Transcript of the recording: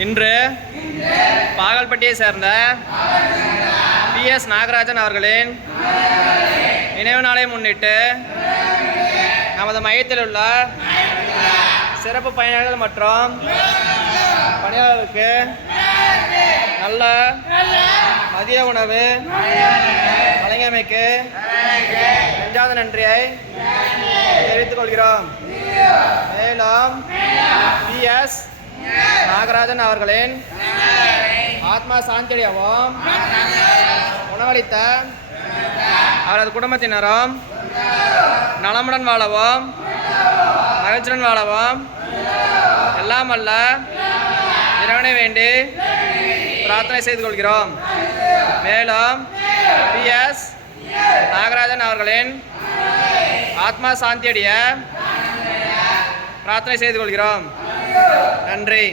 இன்று பாகல்பட்டியை சேர்ந்த B S Nagarajan அவர்களின் நினைவு நாளை முன்னிட்டு நமது மையத்தில் உள்ள சிறப்பு பயனாளிகள் மற்றும் பணியாளர்களுக்கு நல்ல மதிய உணவு வழங்கியமைக்கு நெஞ்சாத நன்றியை தெரிவித்துக் கொள்கிறோம். மேலும் பி எஸ் நாகராஜன் அவர்களின் ஆத்மா சாந்தியடையவும் உணவளித்த அவரது குடும்பத்தினரும் நலமுடன் வாழவும் மகிழ்ச்சியுடன் வாழவும் எல்லாம் அல்ல இறைவனை வேண்டி பிரார்த்தனை செய்து கொள்கிறோம். மேலும் பி எஸ் நாகராஜன் அவர்களின் ஆத்மா சாந்தியடைய பிரார்த்தனை செய்து கொள்கிறோம். நன்றி.